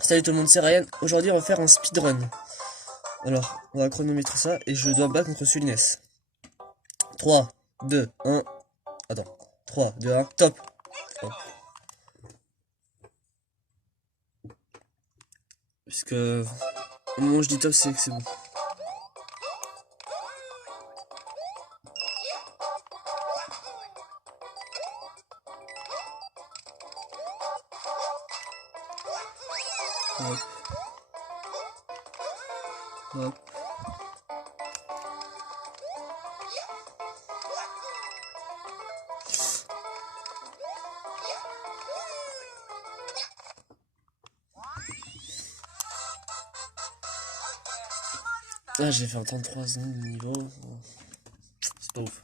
Salut tout le monde, c'est Ryan. Aujourd'hui, on va faire un speedrun. Alors, on va chronométrer ça et je dois battre contre Sulines. 3, 2, 1. Attends. 3, 2, 1. Top. Hop. Puisque au moment où je dis top, c'est que c'est bon. Hop, hop. Ah, j'ai fait un 33 ans de niveau. C'est pas ouf.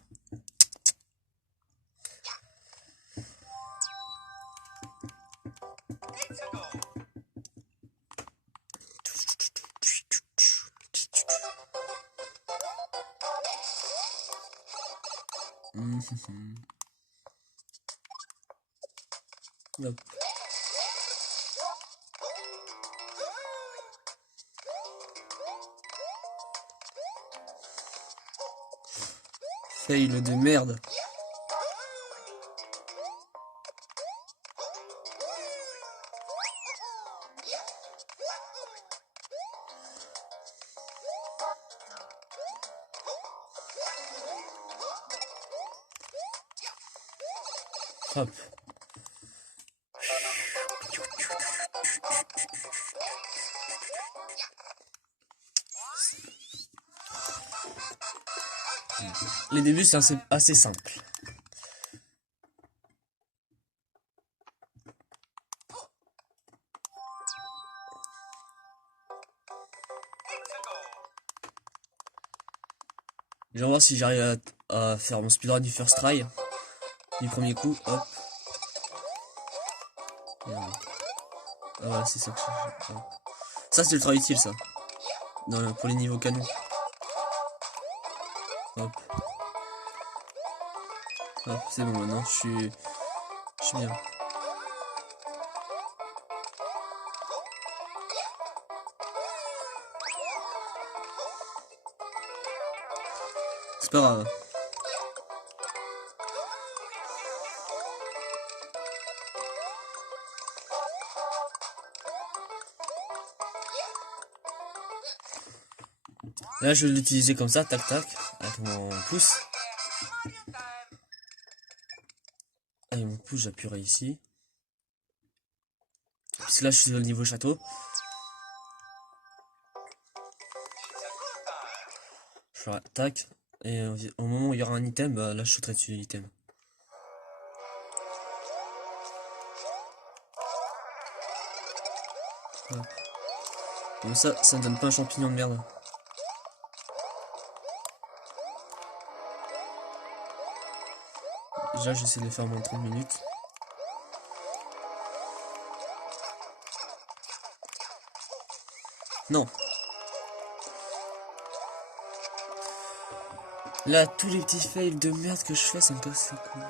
Hop. Fail de merde. Hop. Les débuts, c'est assez simple. Je vais voir si j'arrive à faire mon speedrun du first try. Du premier coup, hop. Et voilà. Ah voilà, c'est ça que je... ah. Ça, c'est ultra utile, ça. Pour les niveaux canon. Hop. Hop, c'est bon, maintenant, je suis bien. C'est pas grave. Là, je vais l'utiliser comme ça, tac, tac, avec mon pouce. Avec mon pouce, j'appuierai ici. Parce que là, je suis au niveau château. Je ferai tac. Et au moment où il y aura un item, bah, là, je sauterai dessus l'item. Comme ça ne donne pas un champignon de merde. Déjà, j'essaie de le faire en moins de 30 minutes. Non. Là, tous les petits fails de merde que je fais, ça me casse les couilles.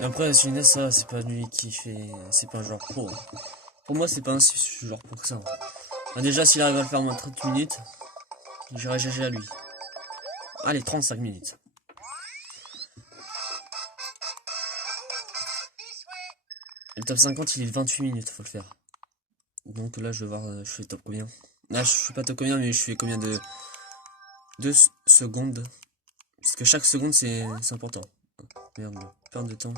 Et après, Sunès, ça, c'est pas lui qui fait... C'est pas un joueur pro. Pour moi, c'est pas un joueur pro que ça. Bah, déjà, s'il arrive à le faire en moins de 30 minutes, j'irai GG à lui. Allez, 35 minutes. Et le top 50, il est de 28 minutes, faut le faire. Donc là, je vais voir, je fais top combien. Là, je suis pas top combien, mais je fais combien de... 2 secondes. Parce que chaque seconde, c'est important. Merde, perte de temps.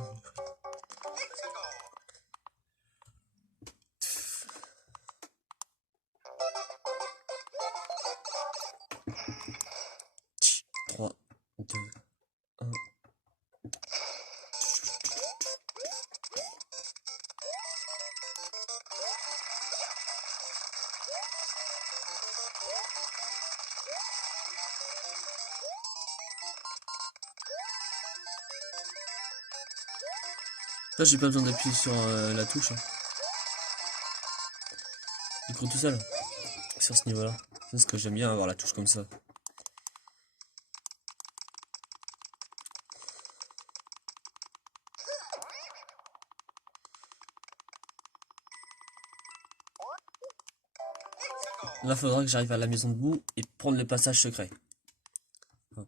Trois, deux, un. Là, j'ai pas besoin d'appuyer sur la touche. Hein. Il court tout seul. Sur ce niveau-là. Parce que j'aime bien avoir la touche comme ça. Là, faudra que j'arrive à la maison de boue et prendre le passage secret. Hop.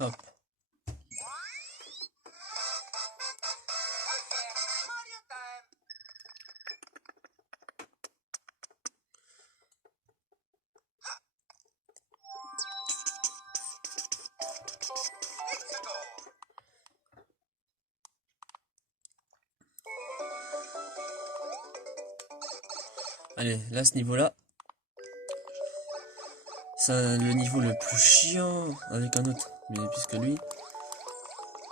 Hop. Allez, là, ce niveau-là, c'est le niveau le plus chiant avec un autre. Mais puisque lui,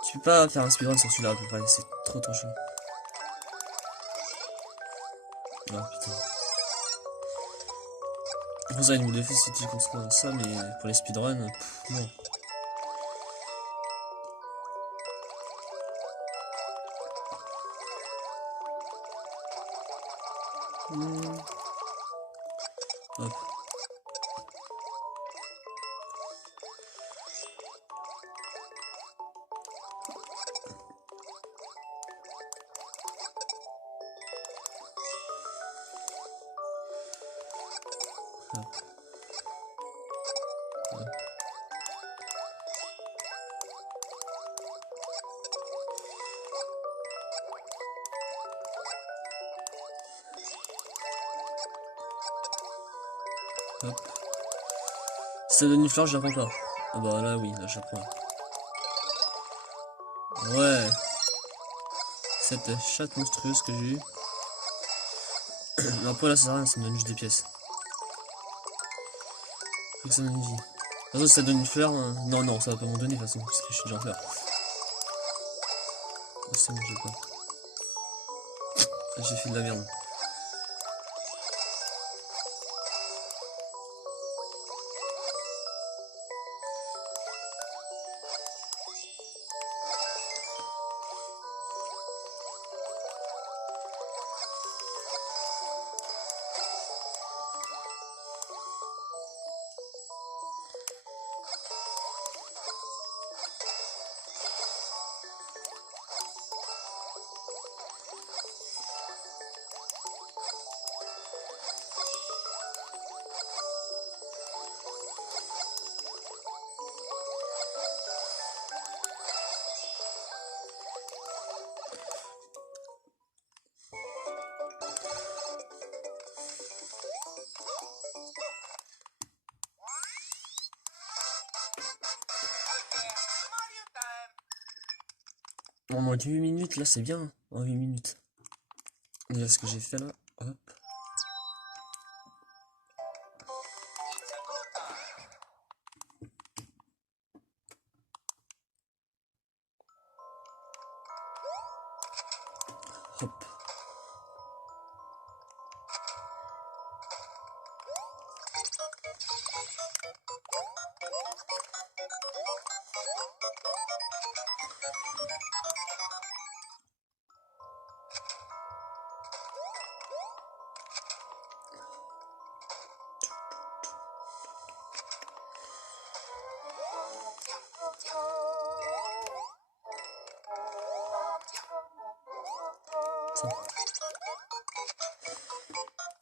tu peux pas faire un speedrun sur celui-là à peu près, c'est trop chiant. Oh putain. Pour ça, une boule de feu, c'est utile contre ça, mais pour les speedruns, non. Hop. Hop. Hop. Hop. Si ça donne une fleur, je la prends pas. Ah bah là, oui, là, je la prends. Ouais. Cette chatte monstrueuse que j'ai eue. Mais après, là, ça sert à rien, ça me donne juste des pièces. Faut que ça donne une vie. De toute façon, si ça donne une fleur, non, non, ça va pas m'en donner de toute façon, parce que je suis déjà en fleur. Oh, c'est bon, j'ai pas. J'ai fait de la merde. En moins de 8 minutes, là, c'est bien. En 8 minutes. Déjà, ce que j'ai fait là. Hop. Hop. Ça.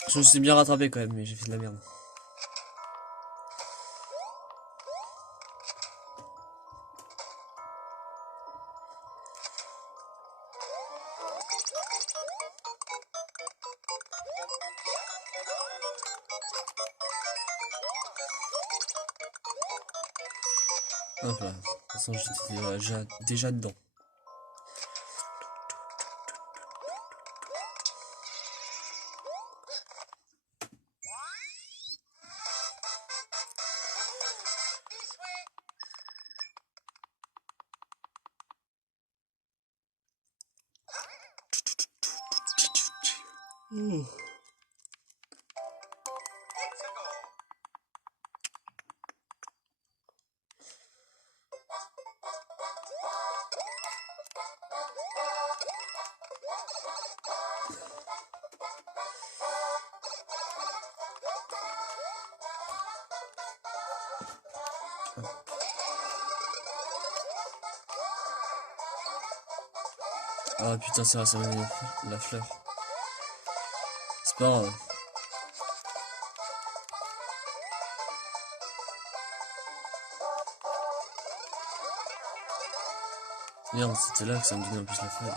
Je me suis bien rattrapé quand même, mais j'ai fait de la merde. Hop là. De toute façon, j'étais déjà dedans. Ah putain, c'est vrai, ça m'a mis la fleur. C'est pas grave. Merde, c'était là que ça me donnait en plus la fleur.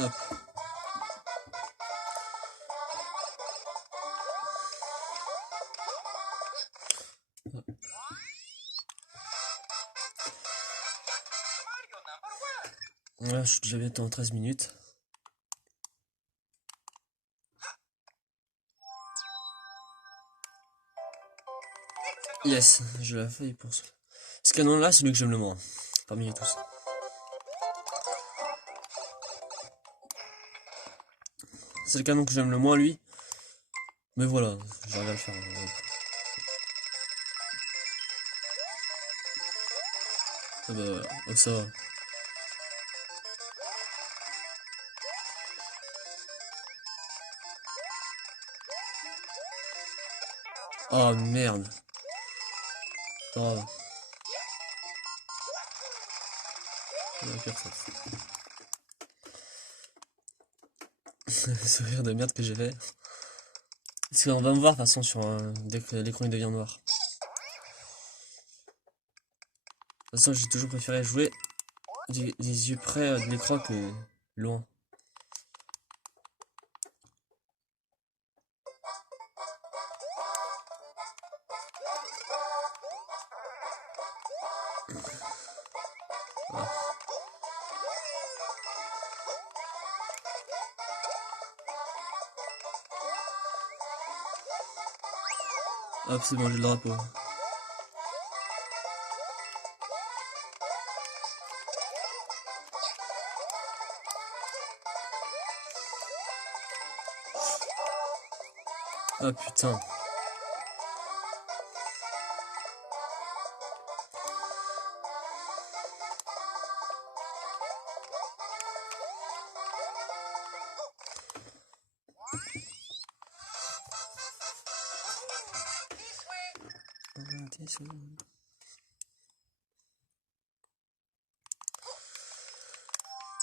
Hop. Voilà, je suis déjà bientôt en 13 minutes. Yes, je l'ai fait pour ça. Ce canon là, c'est lui que j'aime le moins, parmi les tous. C'est le canon que j'aime le moins, lui. Mais voilà, j'arrive à le faire. Ah bah voilà, oh, ça va. Oh merde. Oh. Ce rire de merde que j'ai fait. Parce qu'on va me voir de toute façon sur dès que l'écran il devient noir. De toute façon, j'ai toujours préféré jouer des yeux près de l'écran que loin. Voilà. Hop, c'est bon, j'ai le drapeau. Ah putain.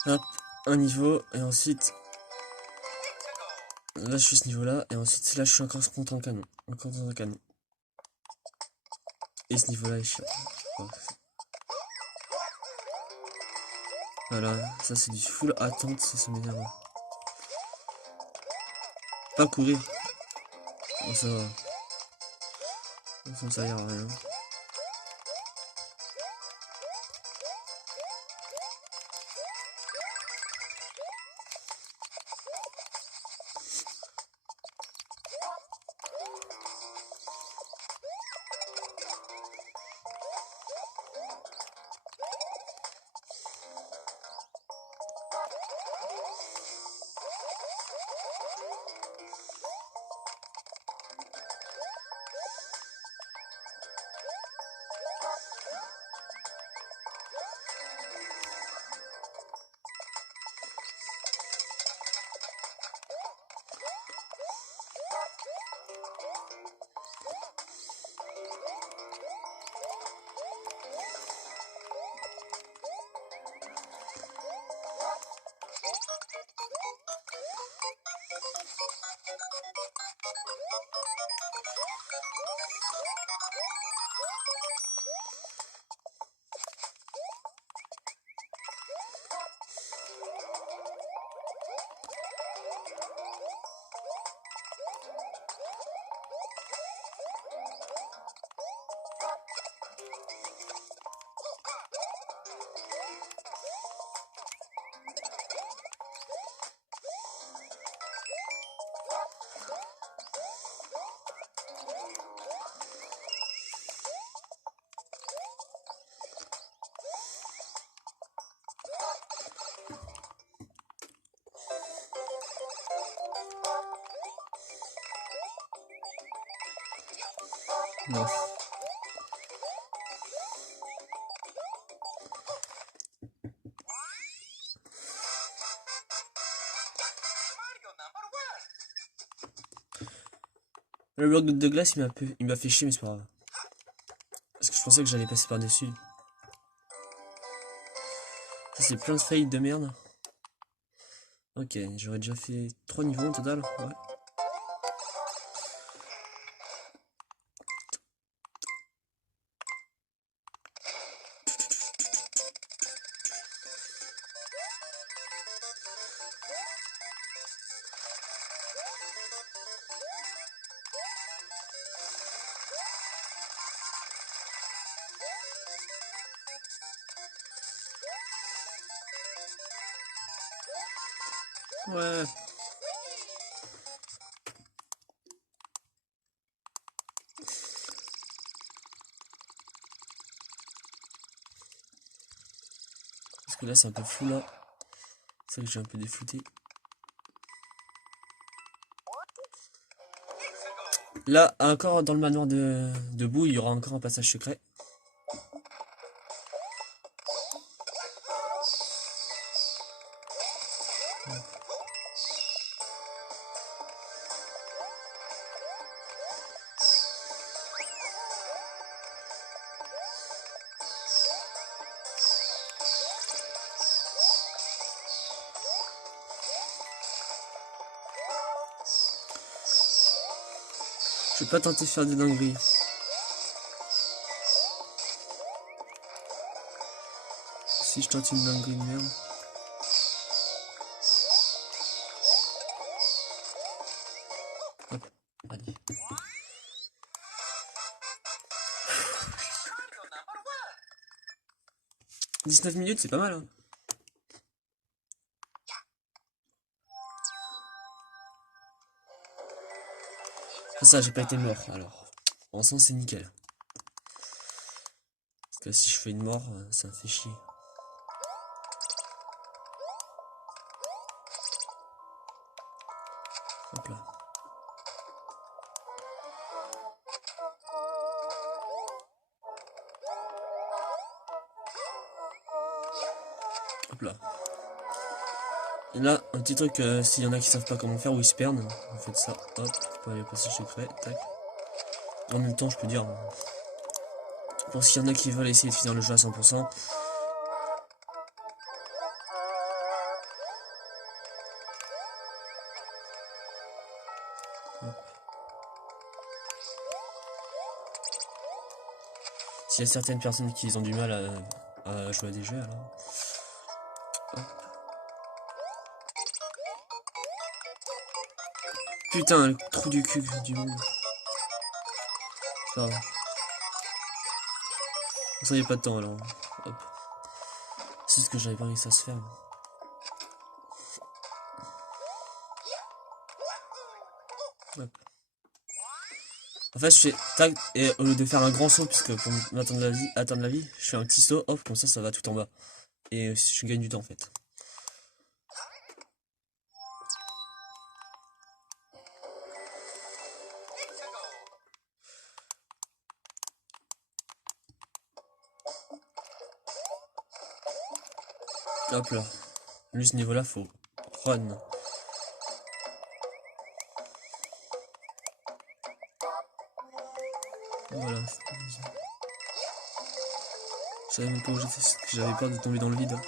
Hop, un niveau, et ensuite... Là, je suis ce niveau-là, et ensuite, là, je suis encore contre un canon. Encore dans un canon. Et ce niveau-là est chiant. Voilà, ça c'est du full attente, ça m'énerve. Pas courir. Oh, ça va. Ça me servira à rien. Non. Le bloc de glace, il m'a fait chier, mais c'est pas grave. Parce que je pensais que j'allais passer par-dessus. Ça, c'est plein de failles de merde. Ok, j'aurais déjà fait 3 niveaux en total. Ouais. Ouais. Parce que là, c'est un peu flou là. C'est vrai que j'ai un peu déflouté. Là, encore dans le manoir de Boo, il y aura encore un passage secret. Je vais pas tenter de faire des dingueries. Si je tente une dinguerie de merde. Hop, allez. 19 minutes, c'est pas mal, hein. Ah, ça, j'ai pas été mort, alors. En sens, c'est nickel. Parce que si je fais une mort, ça me fait chier. Hop là. Hop là. Et là, un petit truc, s'il y en a qui savent pas comment faire ou ils se perdent, vous faites ça, hop, pour aller au passage secret, tac. En même temps, je peux dire, pour s'il y en a qui veulent essayer de finir le jeu à 100%, s'il y a certaines personnes qui ont du mal à jouer à des jeux, alors... Hop. Putain, le trou du cul du monde. Pardon. Ça n'y a pas de temps alors. Hop. C'est ce que j'avais pas réussi à se faire. Hop. En fait, je fais tac, et au lieu de faire un grand saut, puisque pour atteindre la vie, je fais un petit saut, hop, comme ça va tout en bas. Et je gagne du temps en fait. Hop là. Lui, ce niveau-là, faut run. Voilà. Je savais même pas où j'étais, j'avais peur de tomber dans le vide.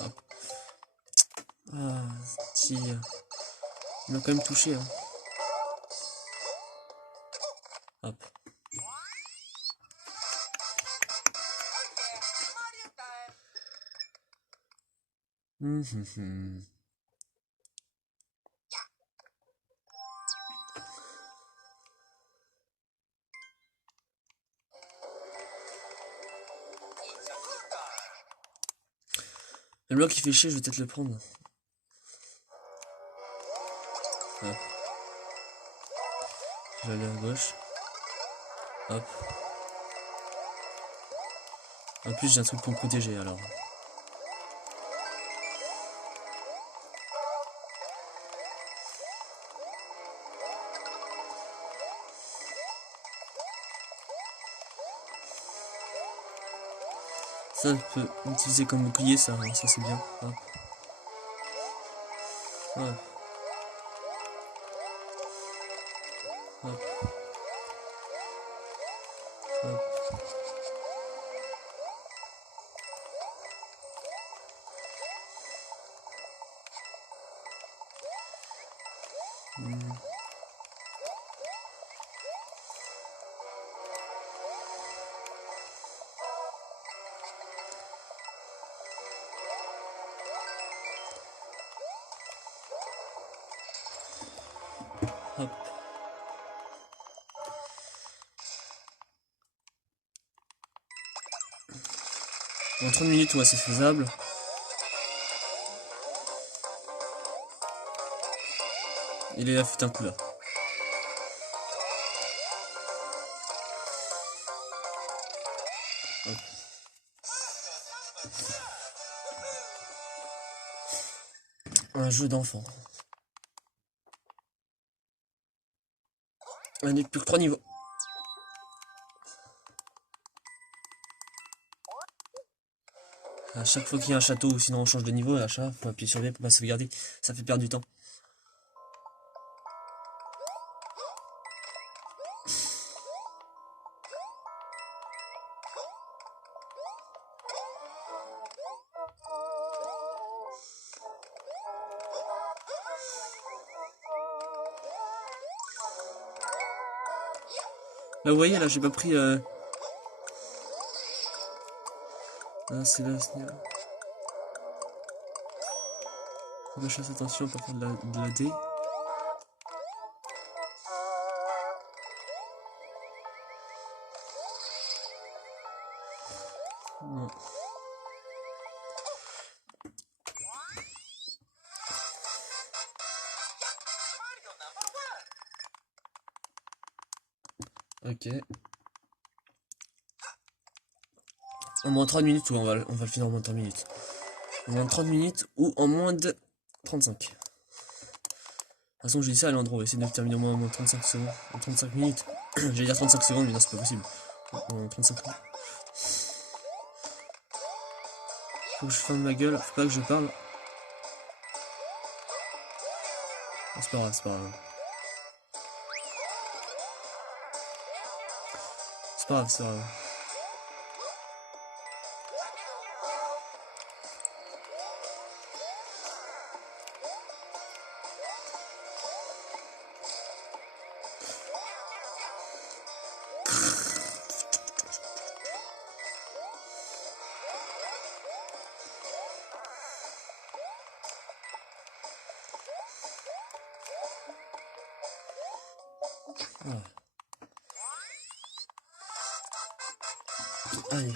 Hop. Ah, si. Il m'a quand même touché. Hein. Hop. Hum. Le bloc qui fait chier, je vais peut-être le prendre. Hop. Je vais aller à gauche. Hop. En plus, j'ai un truc pour me protéger alors. Ça, je peux utiliser comme bouclier, ça c'est bien. Hop. Hop. Hop. Hop. Hop. En 30 minutes, ouais, c'est faisable. Il est là, fut un coup là. Hop. Un jeu d'enfant. Il n'y a plus que 3 niveaux. À chaque fois qu'il y a un château, ou sinon on change de niveau, à chaque fois, faut appuyer sur V pour pas sauvegarder. Ça fait perdre du temps. Là, vous voyez, là, j'ai pas pris. Ah, c'est là, c'est là. Faut que je fasse attention pour faire de la D. Non. Ok. En moins de 30 minutes, ou on va le finir en moins de 30 minutes. En moins de 30 minutes ou en moins de 35. De toute façon, je dis ça à l'endroit, on va essayer de le terminer au moins en 35 secondes. En 35 minutes. J'allais dire 35 secondes, mais non, c'est pas possible. En 35 minutes. Faut que je ferme ma gueule, faut pas que je parle. C'est pas grave, c'est pas grave. C'est pas grave, c'est pas grave. Ah. Allez.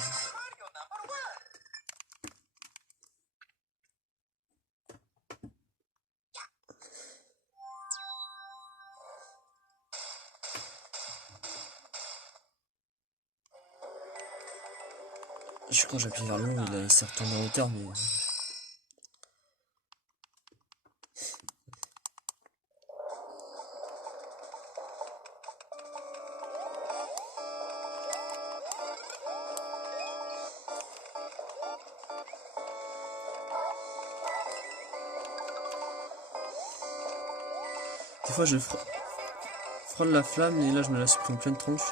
Quand j'appuie vers le haut, il s'est retourné en hauteur, mais... Des fois, je frôle la flamme et là, je me la suis pris en pleine tronche.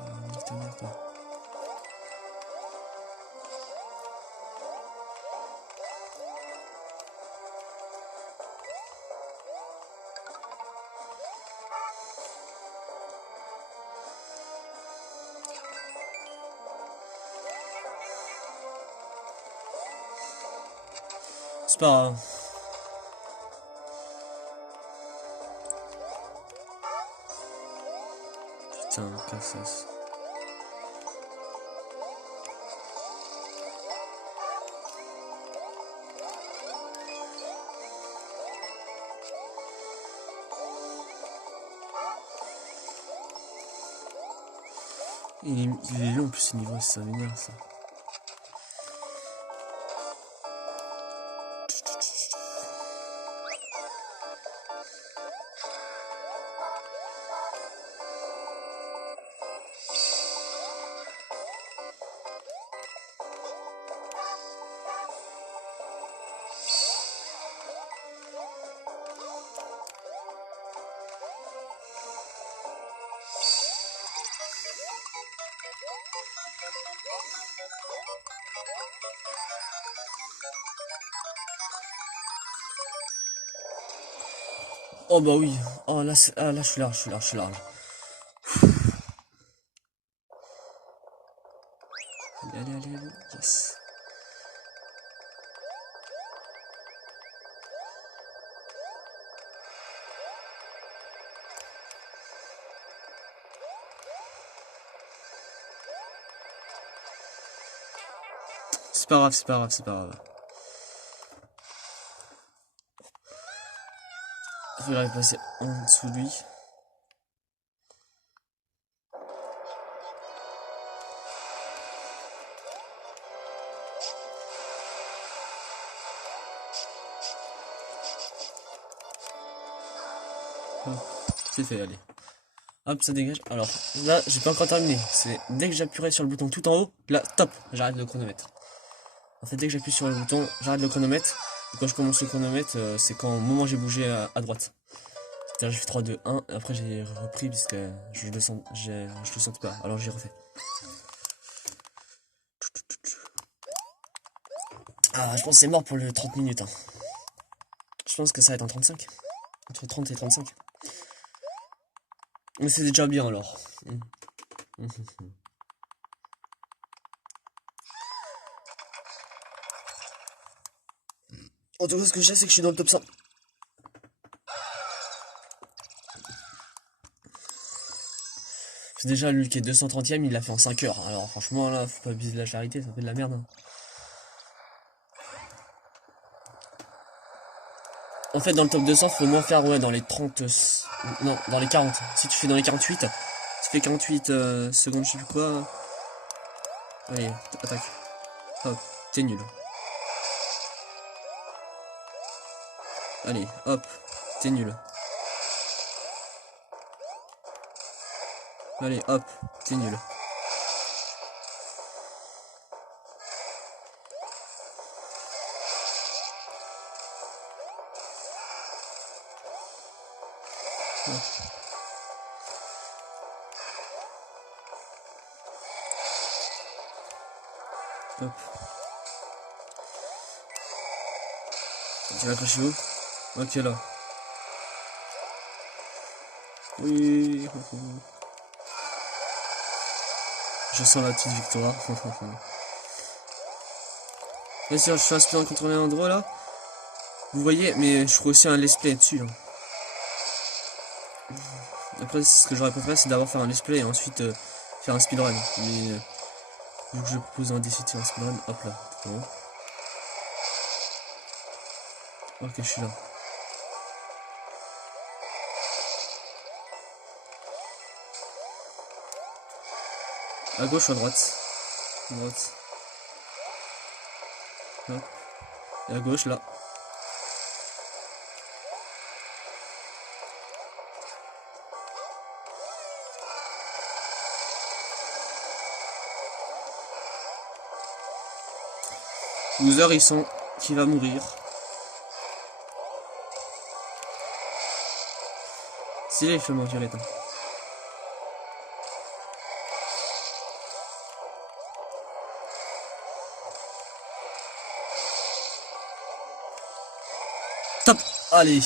Nique ta mère, toi. C'est pas grave. Putain, cassasse. Il est long en plus ce niveau, ça m'énerve ça. Oh bah oui. Oh là, là je suis là, je suis là. Allez. Yes. C'est pas grave, c'est pas grave, c'est pas grave. Il faudrait passer en dessous de lui. Oh, c'est fait, allez. Hop, ça dégage. Alors, là, j'ai pas encore terminé. C'est dès que j'appuierai sur le bouton tout en haut, là, top, j'arrête le chronomètre. En fait, dès que j'appuie sur le bouton, j'arrête le chronomètre. Et quand je commence le chronomètre, c'est quand au moment où j'ai bougé à droite. C'est-à-dire, j'ai fait 3, 2, 1, et après j'ai repris puisque je le sens, je le sens pas. Alors j'ai refait. Ah, je pense que c'est mort pour le 30 minutes. Hein. Je pense que ça va être en 35. Entre 30 et 35. Mais c'est déjà bien alors. En tout cas, ce que je sais, c'est que je suis dans le top 100. C'est déjà lui qui est 230ème, il l'a fait en 5 heures. Alors franchement, là, faut pas abuser de la charité, ça fait de la merde. Hein. En fait, dans le top 200, faut au moins faire, ouais, dans les 30... non, dans les 40. Si tu fais dans les 48, tu fais 48 secondes, je sais plus quoi. Allez, attaque. Hop, t'es nul. Allez, hop, t'es nul. Allez, hop, t'es nul. Hop. Hop. Tu vas accrocher où? Ok, là. Oui. Je sens la petite victoire. Bien sûr, je suis inspiré en contrôler un endroit là. Vous voyez, mais je ferai aussi un let's play dessus. Hein. Après, ce que j'aurais préféré, c'est d'abord faire un let's play et ensuite faire un speedrun. Mais vu que je propose un défi de faire un speedrun, hop là. Bon. Ok, je suis là. À gauche ou à droite? À droite. Hop. Et à gauche, là. Loser, ils sont qui va mourir. C'est les flammes violettes. Hein. Top. Allez.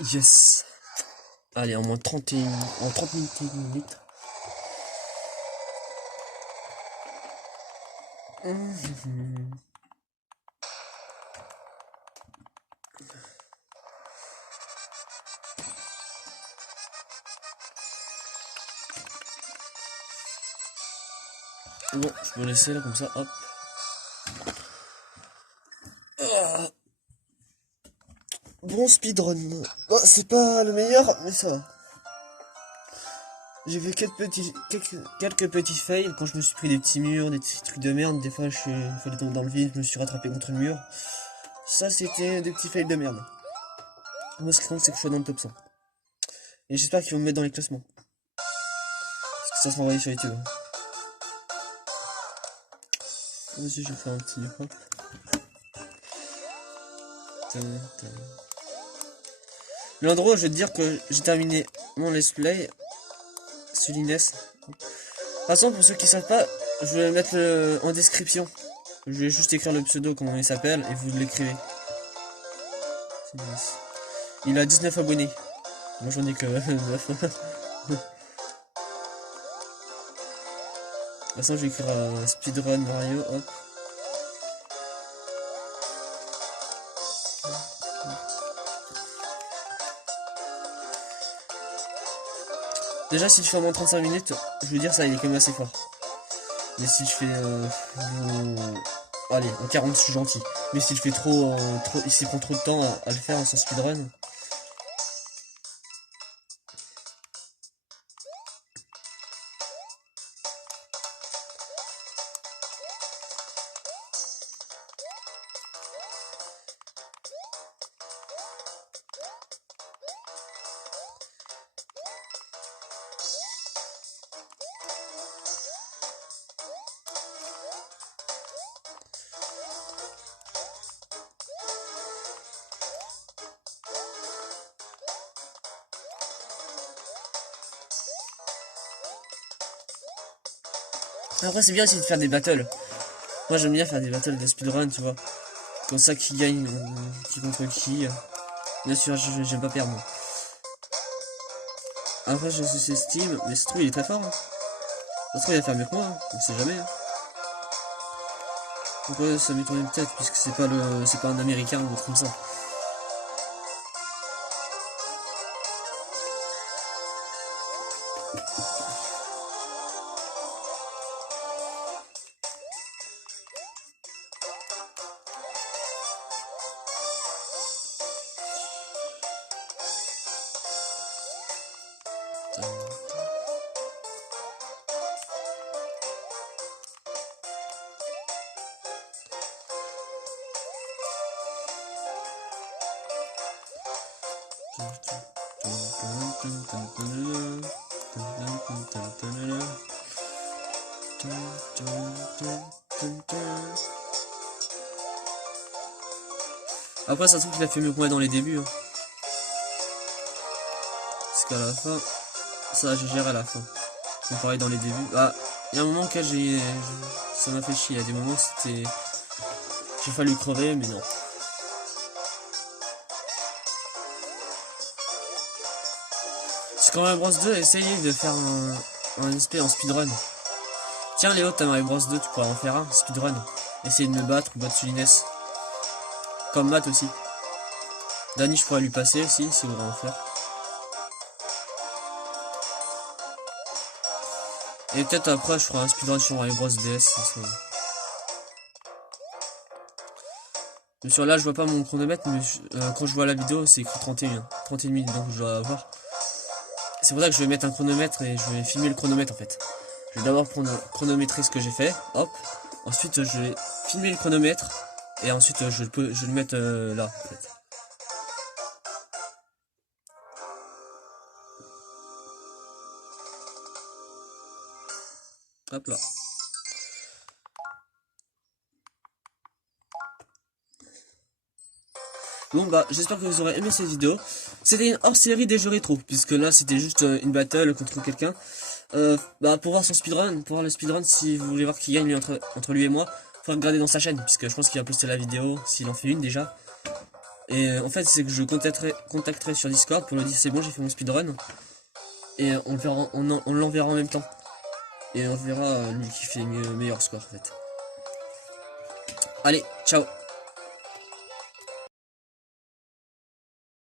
Yes. Allez, en moins 31, en 30 minutes. Bon, je peux laisser là comme ça, hop. Bon speedrun. Bon, c'est pas le meilleur, mais ça va. J'ai fait quelques petits fails quand je me suis pris des petits murs, des petits trucs de merde. Des fois, je suis dans le vide, je me suis rattrapé contre le mur. Ça, c'était des petits fails de merde. Moi, ce qui compte, c'est que je sois dans le top 100. Et j'espère qu'ils vont me mettre dans les classements. Parce que ça sera envoyé sur YouTube. Vas-y, je vais faire un petit hop. L'endroit où je vais te dire que j'ai terminé mon let's play sur l'Ines. De toute façon, pour ceux qui savent pas, je vais le mettre en description. Je vais juste écrire le pseudo, comment il s'appelle, et vous l'écrivez. Il a 19 abonnés. Moi j'en ai que 9. De toute façon, je vais écrire Speedrun Mario, hop. Déjà, si je fais en moins 35 minutes, je veux dire ça, il est quand même assez fort. Mais si je fais... allez, en 40, je suis gentil. Mais si je fais trop... s'il prend trop de temps à le faire sans speedrun... Après, c'est bien aussi de faire des battles. Moi, j'aime bien faire des battles de speedrun, tu vois. Comme ça, qui gagne, qui contre qui. Bien sûr, j'aime pas perdre. Après, je suis Steam, mais ça se trouve, il est très fort. Hein. Ça se trouve, il va faire mieux que moi, hein. On sait jamais. Hein. Pourquoi ça m'étonne peut-être, puisque c'est pas un américain ou autre comme ça. Après, ça se trouve qu'il a fait mieux que moi dans les débuts. Hein. Parce qu'à la fin, ça j'ai géré à la fin. Comparé dans les débuts. Ah, il y a un moment que ça m'a fait chier. Il y a des moments c'était. J'ai fallu crever, mais non. C'est quand Mario Bros 2, essayez de faire un SP en speedrun. Tiens Léo, t'as Mario Bros 2, tu pourras en faire un speedrun. Essayez de me battre ou battre Sulines. Comme Matt aussi. Dany, je pourrais lui passer aussi, si vous voulez en faire. Et peut-être après, je ferai un speedrun sur Mario Bros DS. Mais sur là, je vois pas mon chronomètre, mais quand je vois la vidéo, c'est écrit 31. 31 minutes, donc je dois avoir. c'est pour ça que je vais mettre un chronomètre et je vais filmer le chronomètre en fait. Je vais d'abord chronométrer ce que j'ai fait, hop. Ensuite je vais filmer le chronomètre et ensuite je vais le mettre là en fait. Hop là. Bon bah j'espère que vous aurez aimé cette vidéo. C'était une hors-série des jeux rétro, puisque là c'était juste une battle contre quelqu'un. Bah pour voir son speedrun, pour voir le speedrun, si vous voulez voir qui gagne entre lui et moi, faut regarder dans sa chaîne, puisque je pense qu'il va poster la vidéo, s'il en fait une déjà. Et en fait c'est que je contacterai sur Discord pour lui dire c'est bon j'ai fait mon speedrun. Et on le verra, on l'enverra en même temps. Et on verra lui qui fait meilleur score en fait. Allez, ciao.